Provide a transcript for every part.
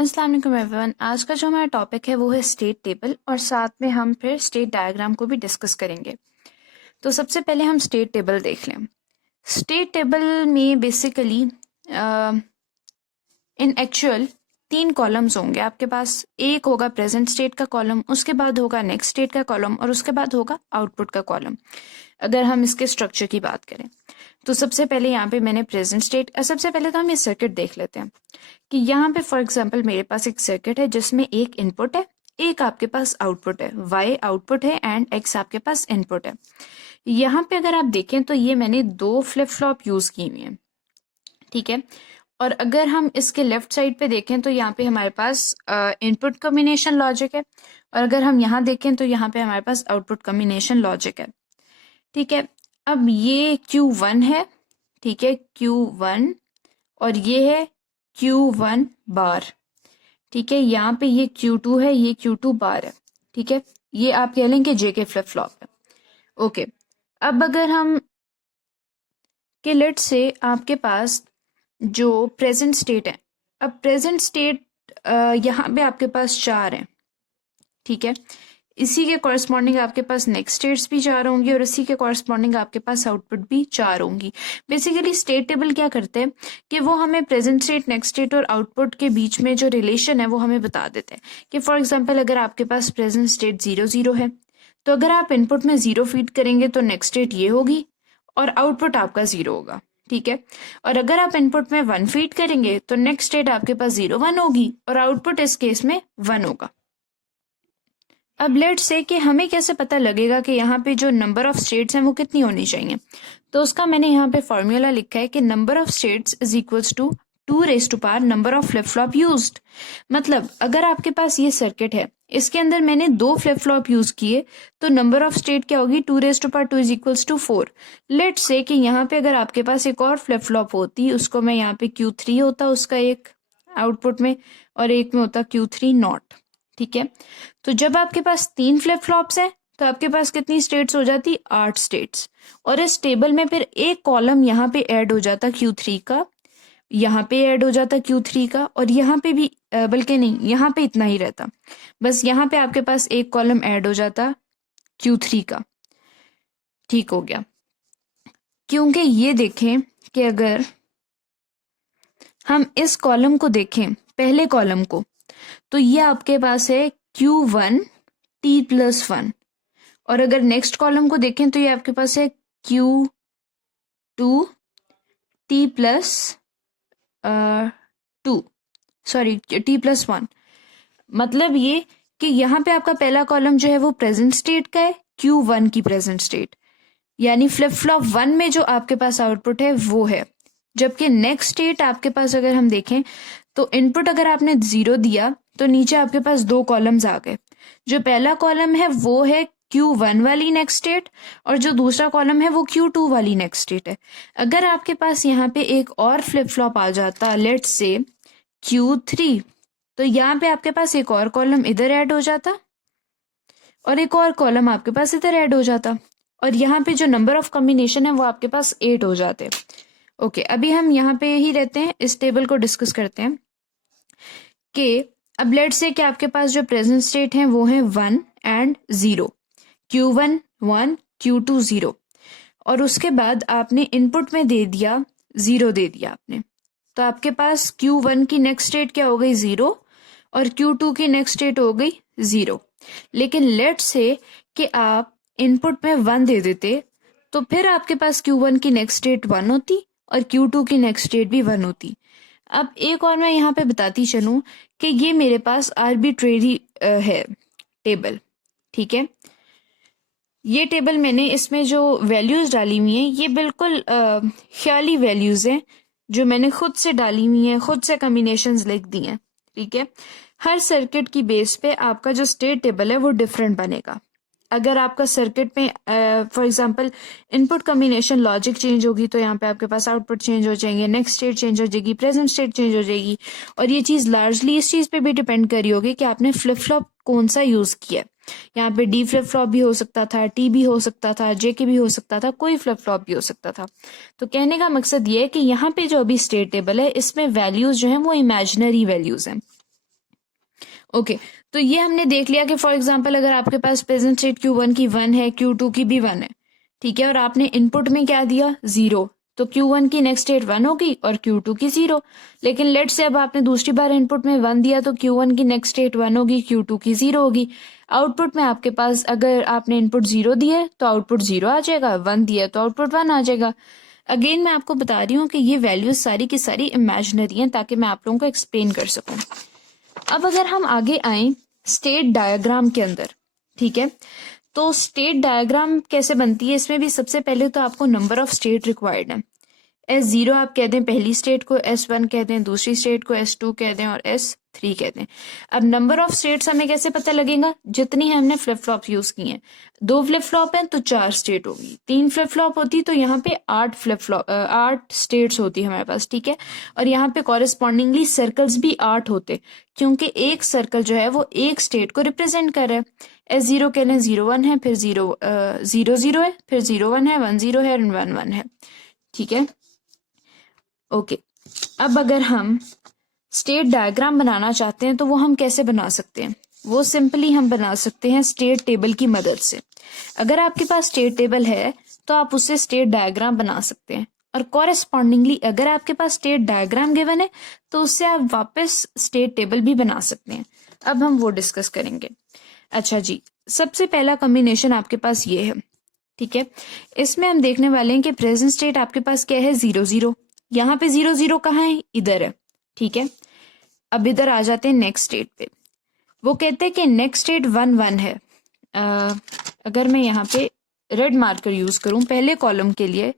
अस्सलाम वालेकुम एवरीवन। आज का जो हमारा टॉपिक है वो है स्टेट टेबल और साथ में हम फिर स्टेट डायग्राम को भी डिस्कस करेंगे। तो सबसे पहले हम स्टेट टेबल देख लें। स्टेट टेबल में बेसिकली इन एक्चुअल 3 कॉलम्स होंगे आपके पास। एक होगा प्रेजेंट स्टेट का कॉलम, उसके बाद होगा नेक्स्ट स्टेट का कॉलम और उसके बाद होगा आउटपुट का कॉलम, अगर हम इसके स्ट्रक्चर की बात करें। तो सबसे पहले यहाँ पे मैंने प्रेजेंट स्टेट, सबसे पहले तो हम ये सर्किट देख लेते हैं कि यहाँ पे फॉर एग्जांपल मेरे पास एक सर्किट है जिसमें एक इनपुट है, एक आपके पास आउटपुट है, y आउटपुट है एंड x आपके पास इनपुट है। यहाँ पे अगर आप देखें तो ये मैंने 2 फ्लिप फ्लॉप यूज की हुई है, ठीक है। और अगर हम इसके लेफ्ट साइड पे देखें तो यहाँ पे हमारे पास इनपुट कॉम्बिनेशन लॉजिक है और अगर हम यहाँ देखें तो यहाँ पे हमारे पास आउटपुट कॉम्बिनेशन लॉजिक है, ठीक है। अब ये Q1 है, ठीक है, Q1 और ये है Q1 बार, ठीक है। यहाँ पे ये Q2 है, ये Q2 बार है, ठीक है। ये आप कह लें कि JK फ्लिप फ्लॉप है, ओके। अब अगर हम के लेट से आपके पास जो प्रेजेंट स्टेट है, अब प्रेजेंट स्टेट यहाँ पे आपके पास 4 हैं, ठीक है। इसी के कॉरस्पॉन्डिंग आपके पास नेक्स्ट स्टेट्स भी 4 होंगी और इसी के कॉरस्पॉन्डिंग आपके पास आउटपुट भी 4 होंगी। बेसिकली स्टेट टेबल क्या करते हैं कि वो हमें प्रेजेंट स्टेट, नेक्स्ट स्टेट और आउटपुट के बीच में जो रिलेशन है वो हमें बता देते हैं कि फॉर एग्जाम्पल अगर आपके पास प्रेजेंट स्टेट 0 0 है तो अगर आप इनपुट में 0 फीड करेंगे तो नेक्स्ट स्टेट ये होगी और आउटपुट आपका 0 होगा, ठीक है। और अगर आप इनपुट में 1 फीड करेंगे तो नेक्स्ट स्टेट आपके पास 0 1 होगी और आउटपुट इस केस में 1 होगा। अब लेट्स से कि हमें कैसे पता लगेगा कि यहाँ पे जो नंबर ऑफ स्टेट्स हैं वो कितनी होनी चाहिए, तो उसका मैंने यहाँ पे फॉर्मूला लिखा है कि number of states is equals to 2 raise to power number of flip flop used. मतलब अगर आपके पास ये सर्किट है, इसके अंदर मैंने 2 फ्लिप फ्लॉप यूज किए तो नंबर ऑफ स्टेट क्या होगी, 2 raise to power 2 is equals to 4। Let's say कि यहाँ पे अगर आपके पास एक और फ्लिप फ्लॉप होती, उसको मैं यहाँ पे Q3 होता उसका एक आउटपुट में और एक में होता Q3 नॉट, ठीक है। तो जब आपके पास 3 फ्लिप फ्लॉप्स है तो आपके पास कितनी स्टेट्स हो जाती, 8 स्टेट्स। और इस टेबल में फिर एक कॉलम यहाँ पे ऐड हो जाता Q3 का, यहाँ पे ऐड हो जाता Q3 का और यहाँ पे भी बल्कि नहीं, यहाँ पे इतना ही रहता, बस यहाँ पे आपके पास एक कॉलम ऐड हो जाता Q3 का, ठीक हो गया। क्योंकि ये देखें कि अगर हम इस कॉलम को देखें, पहले कॉलम को, तो ये आपके पास है Q1 T+1 और अगर नेक्स्ट कॉलम को देखें तो ये आपके पास है Q2 T+2, सॉरी T+1। मतलब ये कि यहाँ पे आपका पहला कॉलम जो है वो प्रेजेंट स्टेट का है, Q1 की प्रेजेंट स्टेट, यानी फ्लिप फ्लॉप 1 में जो आपके पास आउटपुट है वो है। जबकि नेक्स्ट स्टेट आपके पास अगर हम देखें तो इनपुट अगर आपने 0 दिया तो नीचे आपके पास 2 कॉलम्स आ गए। जो पहला कॉलम है वो है Q1 वाली नेक्स्ट स्टेट और जो दूसरा कॉलम है वो Q2 वाली नेक्स्ट स्टेट है। अगर आपके पास यहाँ पे एक और फ्लिप फ्लॉप आ जाता, लेट्स से Q3, तो यहाँ पे आपके पास एक और कॉलम इधर ऐड हो जाता और एक और कॉलम आपके पास इधर ऐड हो जाता और यहाँ पे जो नंबर ऑफ कॉम्बिनेशन है वो आपके पास 8 हो जाते। ओके, अभी हम यहाँ पे ही रहते हैं, इस टेबल को डिस्कस करते हैं कि अब लेट्स से कि आपके पास जो प्रेजेंट स्टेट है वो है 1 एंड 0, Q1 1 Q2 0 और उसके बाद आपने इनपुट में दे दिया 0 दे दिया आपने, तो आपके पास Q1 की नेक्स्ट स्टेट क्या हो गई 0 और Q2 की नेक्स्ट स्टेट हो गई 0। लेकिन लेट्स से कि आप इनपुट में 1 दे देते तो फिर आपके पास Q1 की नेक्स्ट स्टेट 1 होती और Q2 की नेक्स्ट स्टेट भी 1 होती। अब एक और मैं यहाँ पे बताती चलूँ कि ये मेरे पास आर्बिट्रेरी है टेबल, ठीक है। ये टेबल मैंने इसमें जो वैल्यूज डाली हुई हैं ये बिल्कुल ख्याली वैल्यूज हैं जो मैंने खुद से डाली हुई हैं, खुद से कॉम्बिनेशंस लिख दी हैं, ठीक है। हर सर्किट की बेस पे आपका जो स्टेट टेबल है वो डिफरेंट बनेगा। अगर आपका सर्किट में for example input combination logic change होगी तो यहाँ पे आपके पास आउटपुट चेंज हो जाएंगे, नेक्स्ट स्टेट चेंज हो जाएगी, प्रेजेंट स्टेट चेंज हो जाएगी और ये चीज़ लार्जली इस चीज़ पे भी डिपेंड करी होगी कि आपने फ्लिप फ्लॉप कौन सा यूज़ किया। यहाँ पे डी फ्लिप फ्लॉप भी हो सकता था, टी भी हो सकता था, जे के भी हो सकता था, कोई फ्लिप फ्लॉप भी हो सकता था। तो कहने का मकसद ये है कि यहाँ पे जो अभी स्टेट टेबल है इसमें वैल्यूज जो है वो इमेजिनरी वैल्यूज हैं, ओके तो ये हमने देख लिया कि फॉर एग्जांपल अगर आपके पास प्रेजेंट स्टेट Q1 की 1 है, Q2 की भी 1 है, ठीक है, और आपने इनपुट में क्या दिया 0, तो Q1 की नेक्स्ट स्टेट 1 होगी और Q2 की 0। लेकिन लेट से अब आपने दूसरी बार इनपुट में 1 दिया तो Q1 की नेक्स्ट स्टेट 1 होगी, Q2 की 0 होगी। आउटपुट में आपके पास अगर आपने इनपुट 0 दिया तो आउटपुट 0 आ जाएगा, 1 दिया तो आउटपुट 1 आ जाएगा। अगेन मैं आपको बता रही हूँ कि ये वैल्यूज सारी की सारी इमेजिनरी हैं ताकि मैं आप लोगों को एक्सप्लेन कर सकूँ। अब अगर हम आगे आए स्टेट डायग्राम के अंदर, ठीक है, तो स्टेट डायग्राम कैसे बनती है, इसमें भी सबसे पहले तो आपको नंबर ऑफ स्टेट रिक्वायर्ड है। S0 आप कह दें पहली स्टेट को, S1 कह दें दूसरी स्टेट को, S2 कह दें और S3 कह दें। अब नंबर ऑफ स्टेट्स हमें कैसे पता लगेगा, जितनी हमने फ्लिप फ्लॉप यूज की हैं। 2 फ्लिप फ्लॉप हैं तो 4 स्टेट होगी, 3 फ्लिप फ्लॉप होती तो यहाँ पे 8 स्टेट्स होती हमारे पास, ठीक है। और यहाँ पे कॉरेस्पॉन्डिंगली सर्कल्स भी 8 होते, क्योंकि एक सर्कल जो है वो एक स्टेट को रिप्रेजेंट कर रहा है। S0 कह लें 0 1 है, फिर 0 0 है, फिर 0 1 है, 1 0 है और 1 1 है, ठीक है। ओके अब अगर हम स्टेट डायग्राम बनाना चाहते हैं तो वो हम कैसे बना सकते हैं, वो सिंपली हम बना सकते हैं स्टेट टेबल की मदद से। अगर आपके पास स्टेट टेबल है तो आप उससे स्टेट डायग्राम बना सकते हैं, और कॉरेस्पॉन्डिंगली अगर आपके पास स्टेट डायग्राम गिवन है तो उससे आप वापस स्टेट टेबल भी बना सकते हैं। अब हम वो डिस्कस करेंगे। अच्छा जी, सबसे पहला कॉम्बिनेशन आपके पास ये है, ठीक है। इसमें हम देखने वाले हैं कि प्रेजेंट स्टेट आपके पास क्या है 0 0, यहाँ पे 0 0 कहाँ है, इधर है, ठीक है। अब इधर आ जाते हैं नेक्स्ट स्टेट पे। वो कहते हैं कि नेक्स्ट स्टेट 1 1 है। अगर मैं यहाँ पे रेड मार्कर यूज करूं पहले कॉलम के लिए,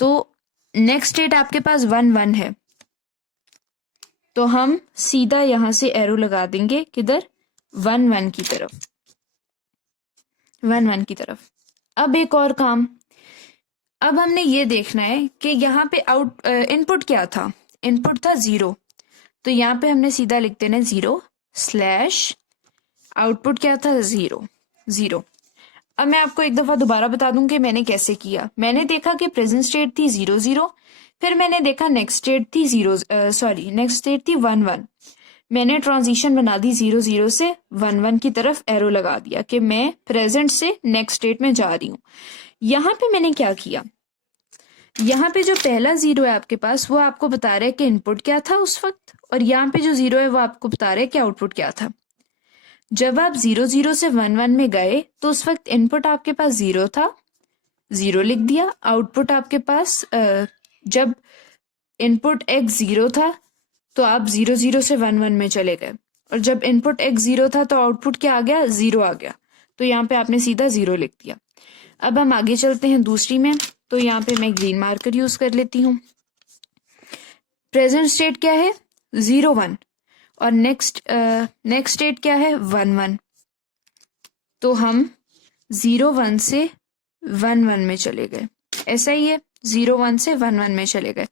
तो नेक्स्ट स्टेट आपके पास 1 1 है, तो हम सीधा यहां से एरो लगा देंगे किधर, 1 1 की तरफ, 1 1 की तरफ। अब एक और काम, अब हमने ये देखना है कि यहाँ पे इनपुट क्या था, इनपुट था 0, तो यहाँ पे हमने सीधा लिख देना 0 स्लैश आउटपुट क्या था 0 0। अब मैं आपको एक दफा दोबारा बता दूं कि मैंने कैसे किया। मैंने देखा कि प्रेजेंट स्टेट थी 0 0, फिर मैंने देखा नेक्स्ट स्टेट थी नेक्स्ट स्टेट थी 1 1। मैंने ट्रांजिशन बना दी 0 0 से 1 1 की तरफ, एरो लगा दिया कि मैं प्रेजेंट से नेक्स्ट स्टेट में जा रही हूँ। यहाँ पे मैंने क्या किया, यहाँ पे जो पहला 0 है आपके पास वो आपको बता रहा है कि इनपुट क्या था उस वक्त, और यहाँ पे जो 0 है वो आपको बता रहा है कि आउटपुट क्या था। जब आप 0 0 से 1 1 में गए तो उस वक्त इनपुट आपके पास 0 था, 0 लिख दिया। आउटपुट आपके पास जब इनपुट x 0 था तो आप 0 0 से 1 1 में चले गए, और जब इनपुट x 0 था तो आउटपुट क्या आ गया, 0 आ गया, तो यहाँ पे आपने सीधा 0 लिख दिया। अब हम आगे चलते हैं दूसरी में, तो यहाँ पे मैं ग्रीन मार्कर यूज कर लेती हूँ। प्रेजेंट स्टेट क्या है 0 1, और नेक्स्ट स्टेट क्या है 1 1, तो हम 0 1 से 1 1 में चले गए, ऐसा ही है, 0 1 से 1 1 में चले गए।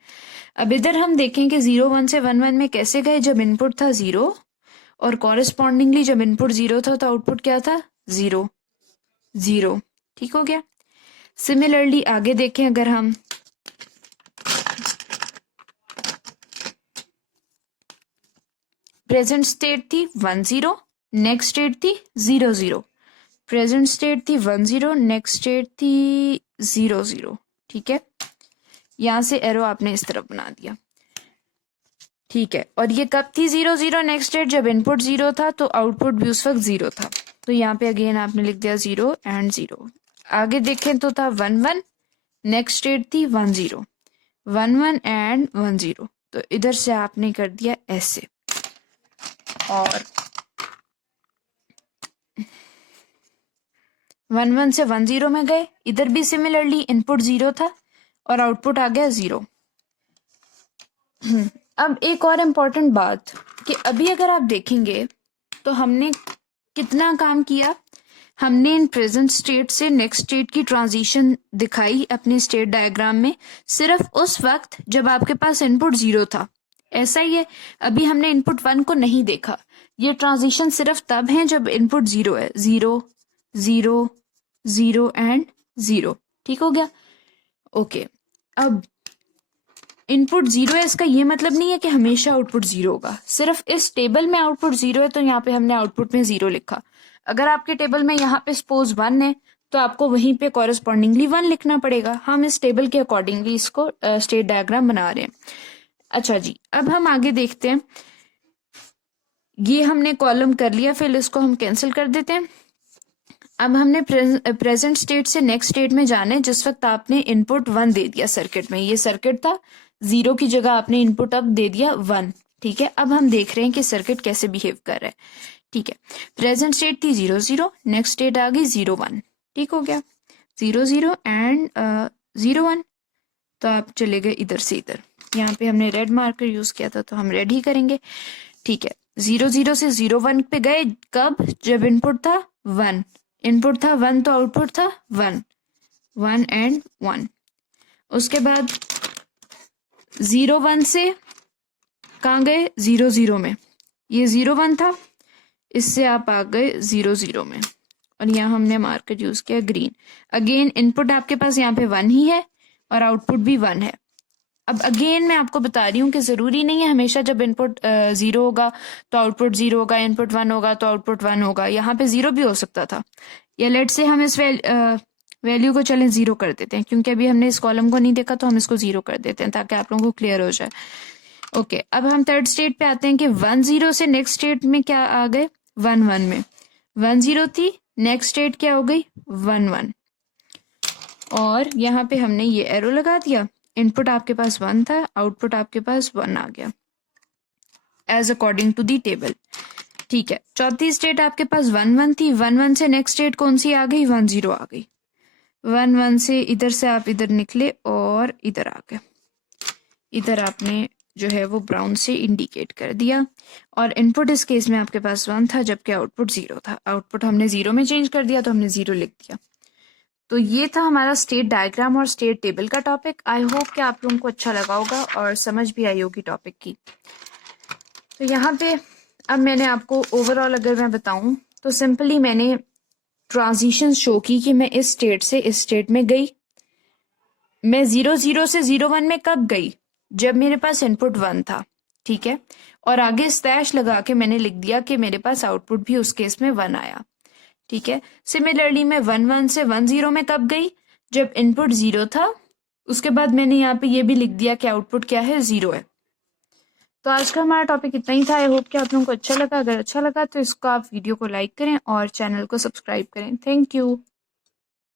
अब इधर हम देखें कि 0 1 से 1 1 में कैसे गए, जब इनपुट था 0 और कॉरेस्पॉन्डिंगली जब इनपुट 0 था तो आउटपुट क्या था 0 0, ठीक हो गया। सिमिलरली आगे देखें, अगर हम प्रेजेंट स्टेट थी 1 0, नेक्स्ट स्टेट थी 0 0, प्रेजेंट स्टेट थी 1 0, नेक्स्ट स्टेट थी 0 0, ठीक है। यहां से एरो आपने इस तरफ बना दिया, ठीक है। और ये कब थी 0 0 नेक्स्ट स्टेट, जब इनपुट 0 था तो आउटपुट भी उस वक्त 0 था, तो यहाँ पे अगेन आपने लिख दिया 0 एंड 0। आगे देखें तो था 1 1, नेक्स्ट स्टेट थी 1 0, 1 1 एंड 1 0, तो इधर से आपने कर दिया ऐसे, और 1 1 से 1 0 में गए, इधर भी सिमिलरली इनपुट 0 था और आउटपुट आ गया 0। अब एक और इम्पॉर्टेंट बात कि अभी अगर आप देखेंगे तो हमने कितना काम किया, हमने इन प्रेजेंट स्टेट से नेक्स्ट स्टेट की ट्रांजिशन दिखाई अपने स्टेट डायग्राम में सिर्फ उस वक्त जब आपके पास इनपुट 0 था, ऐसा ही है। अभी हमने इनपुट 1 को नहीं देखा, ये ट्रांजिशन सिर्फ तब है जब इनपुट 0 है, 0 0 0 एंड 0, ठीक हो गया। ओके अब इनपुट जीरो है इसका ये मतलब नहीं है कि हमेशा आउटपुट जीरो होगा, सिर्फ इस टेबल में आउटपुट जीरो है तो यहाँ पे हमने आउटपुट में जीरो लिखा। अगर आपके टेबल में यहाँ पे सपोज 1 है तो आपको वहीं पे कॉरेस्पॉन्डिंगली 1 लिखना पड़ेगा। हम इस टेबल के अकॉर्डिंगली इसको स्टेट डायग्राम बना रहे हैं। अच्छा जी, अब हम आगे देखते हैं। ये हमने कॉलम कर लिया, फिर इसको हम कैंसिल कर देते हैं। अब हमने प्रेजेंट स्टेट से नेक्स्ट स्टेट में जाना है। जिस वक्त आपने इनपुट 1 दे दिया सर्किट में, ये सर्किट था, 0 की जगह आपने इनपुट अब दे दिया 1। ठीक है, अब हम देख रहे हैं कि सर्किट कैसे बिहेव कर रहा है। ठीक है, प्रेजेंट स्टेट थी 0 0, नेक्स्ट स्टेट आ गई 0 1। ठीक हो गया, 0 0 एंड 0 1। तो आप चले गए इधर से इधर। यहाँ पे हमने रेड मार्कर यूज किया था तो हम रेड ही करेंगे। ठीक है, 0 0 से 0 1 पे गए कब? जब इनपुट था 1। इनपुट था 1 तो आउटपुट था 1 1 एंड 1। उसके बाद 0 1 से कहाँ गए? 0 0 में। ये 0 1 था, इससे आप आ गए 0 0 में और यहाँ हमने मार्कर यूज किया ग्रीन। अगेन इनपुट आपके पास यहाँ पे 1 ही है और आउटपुट भी 1 है। अब अगेन मैं आपको बता रही हूँ कि जरूरी नहीं है हमेशा जब इनपुट 0 होगा तो आउटपुट 0 होगा, इनपुट 1 होगा तो आउटपुट 1 होगा। यहाँ पे 0 भी हो सकता था। या लेट से हम इस वैल्यू को चलें 0 कर देते हैं, क्योंकि अभी हमने इस कॉलम को नहीं देखा तो हम इसको 0 कर देते हैं ताकि आप लोगों को क्लियर हो जाए। ओके, अब हम थर्ड स्टेट पे आते हैं कि 1 0 से नेक्स्ट स्टेट में क्या आ गए? 1 1 में 1 0 थी, नेक्स्ट स्टेट क्या हो गई? 1 1। और यहाँ पे हमने ये एरो लगा दिया। इनपुट आपके पास 1 था, आउटपुट आपके पास 1 आ गया as according to the table. ठीक है, चौथी स्टेट आपके पास 1 1 थी, 1 1 से नेक्स्ट स्टेट कौन सी आ गई? 1 0 आ गई। 1 1 से इधर से आप इधर निकले और इधर आ गए। इधर आपने जो है वो ब्राउन से इंडिकेट कर दिया। और इनपुट इस केस में आपके पास 1 था जबकि आउटपुट 0 था। आउटपुट हमने 0 में चेंज कर दिया तो हमने 0 लिख दिया। तो ये था हमारा स्टेट डायग्राम और स्टेट टेबल का टॉपिक। आई होप कि आप लोगों को अच्छा लगा होगा और समझ भी आई होगी टॉपिक की। तो यहाँ पे अब मैंने आपको ओवरऑल अगर मैं बताऊं तो सिंपली मैंने ट्रांजिशन शो की कि मैं इस स्टेट से इस स्टेट में गई। मैं 0 0 से 0 1 में कब गई? जब मेरे पास इनपुट 1 था। ठीक है, और आगे स्लैश लगा के मैंने लिख दिया कि मेरे पास आउटपुट भी उस केस में 1 आया। ठीक है, सिमिलरली मैं 1 1 से 1 0 में कब गई? जब इनपुट 0 था। उसके बाद मैंने यहाँ पे ये भी लिख दिया कि आउटपुट क्या है? 0 है। तो आज का हमारा टॉपिक इतना ही था। आई होप कि आप लोगों को अच्छा लगा। अगर अच्छा लगा तो इसको आप वीडियो को लाइक करें और चैनल को सब्सक्राइब करें। Thank you.